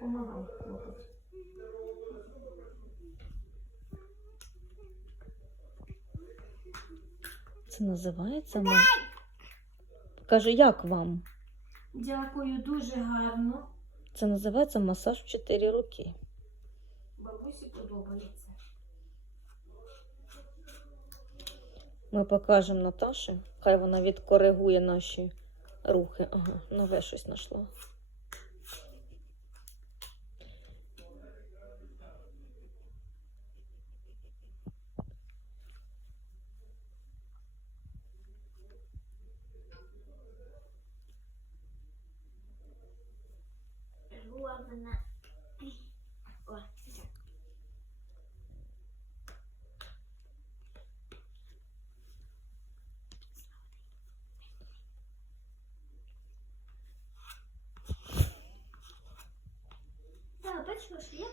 допомагав хлопець. Це називається ма... Каже, як вам? Дякую, дуже гарно. Це називається масаж в 4 роки. Бабусі подобається. Ми покажемо Наташі, хай вона відкоригує наші рухи. Ага, нове щось знайшла. Ровно. О, Так, бачила, що я